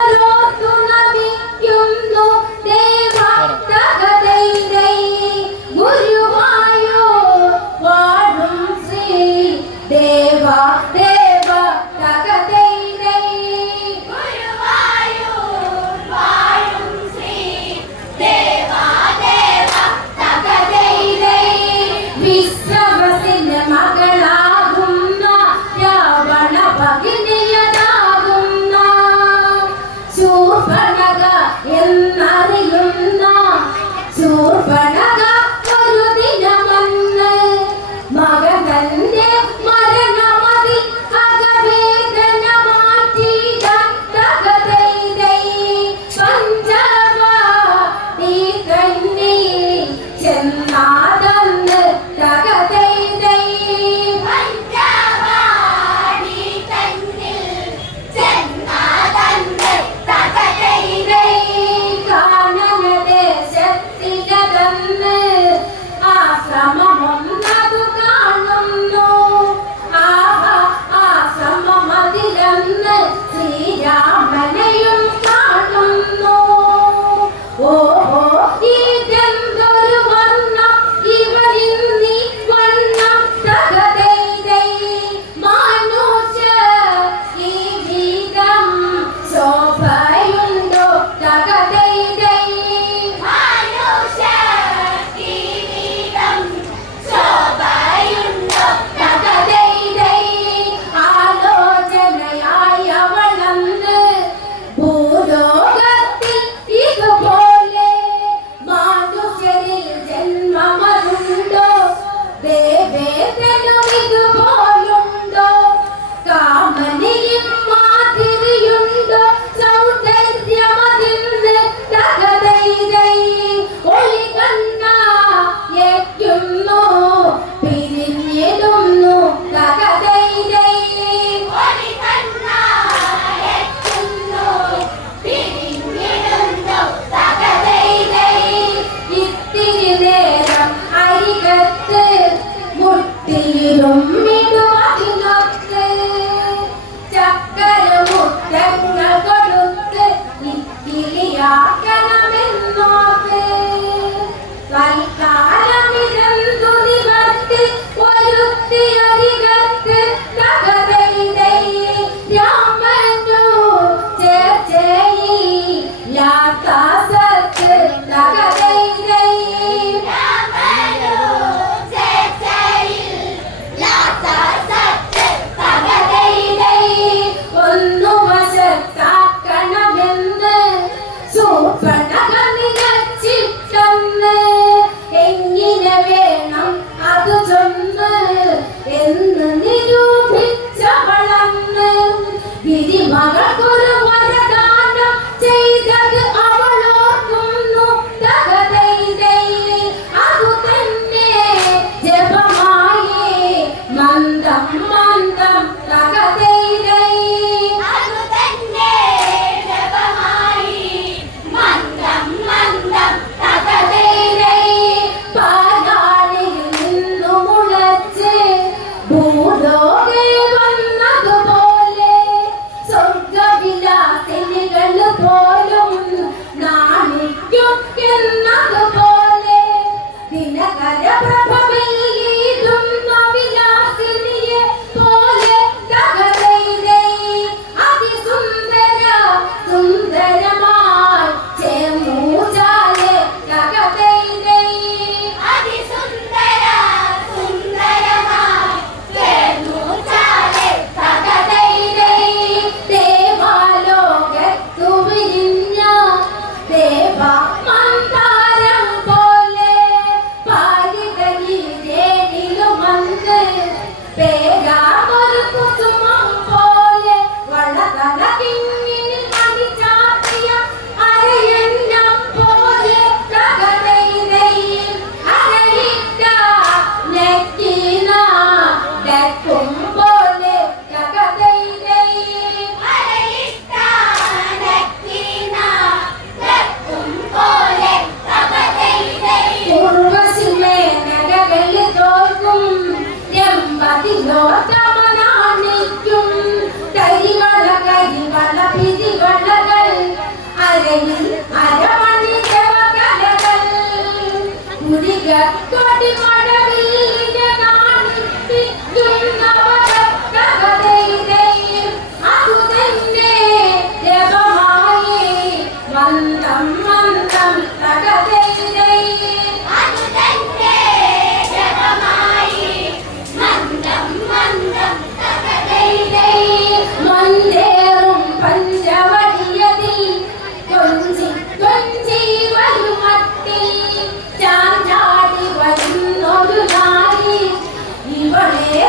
Lord, do not be, you.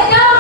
no!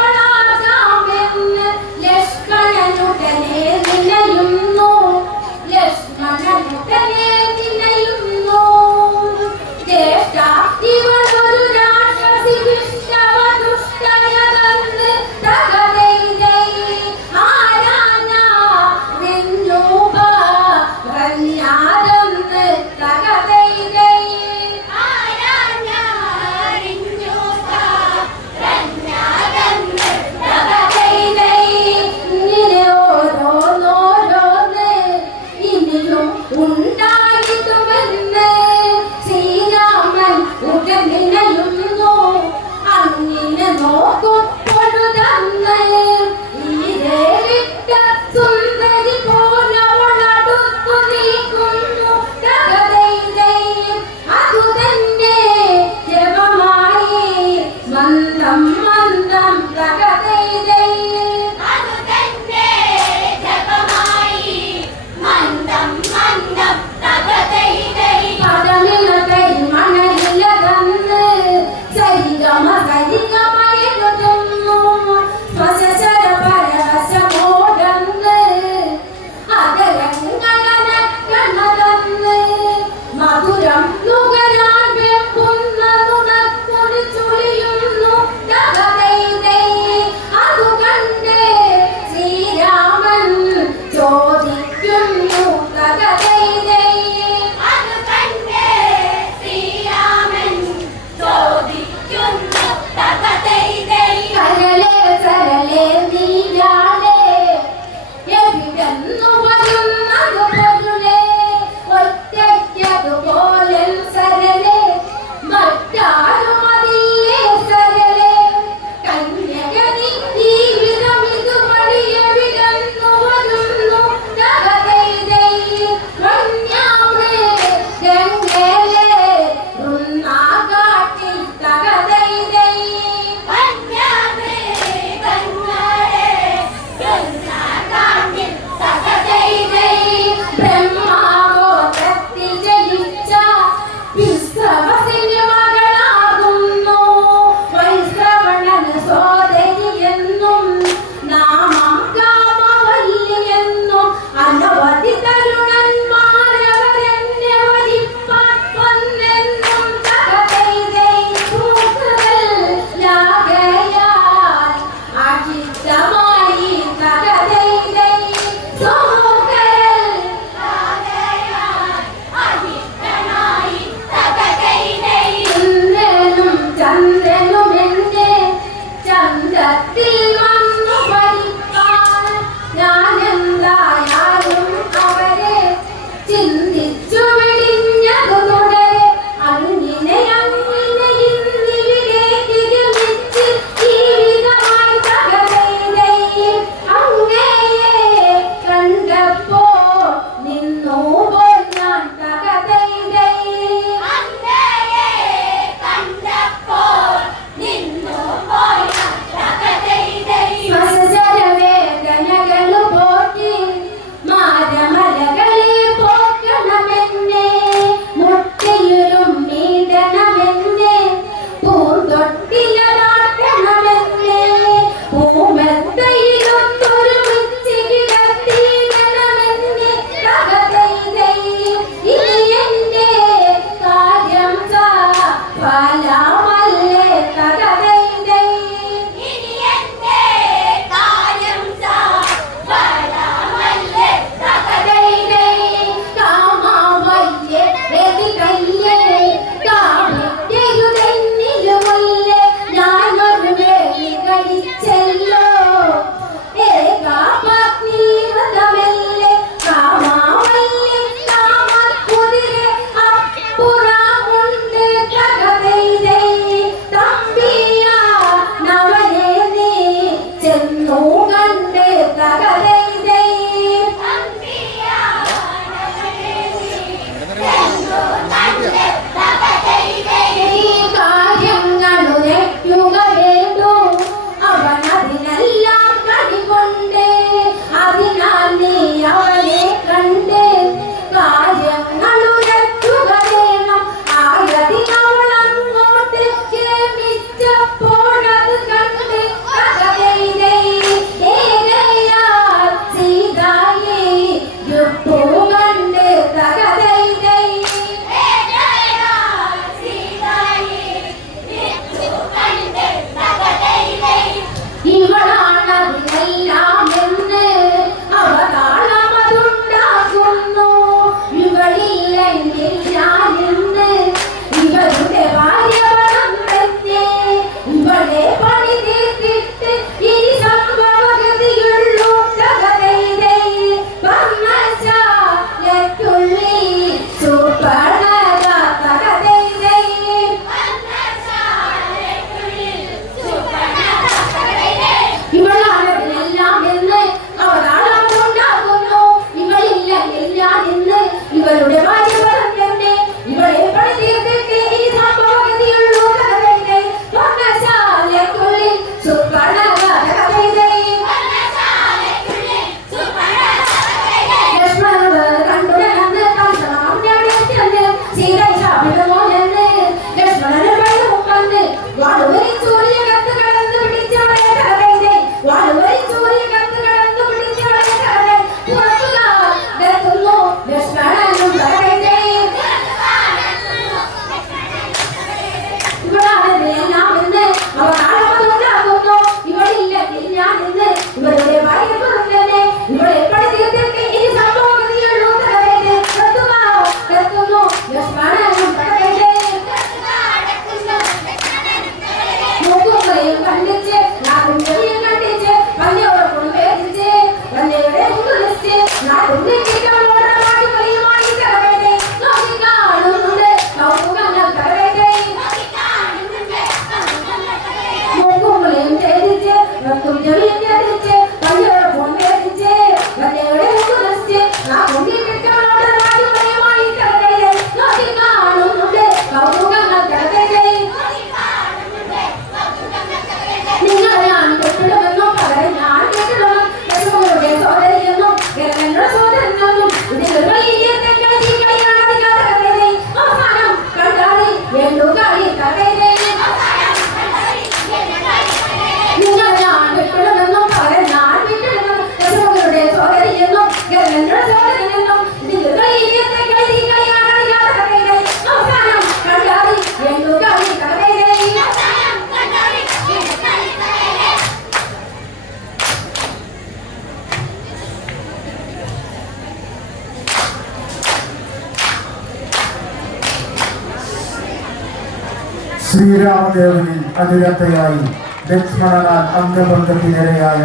ശ്രീരാമദേവനിൽ അനുരക്തയായി ലക്ഷ്മണനാൽ അംഗബന്ധത്തിനിരയായ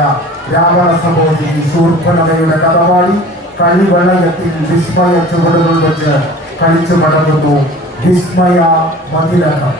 Ravana സഹോദരി ശൂർപ്പണതയുടെ കഥപാടി കളിവളയത്തിൽ വിസ്മയ ചുവടുകൾ വെച്ച് കളിച്ചു മടങ്ങുന്നു വിസ്മയ മതിലകം.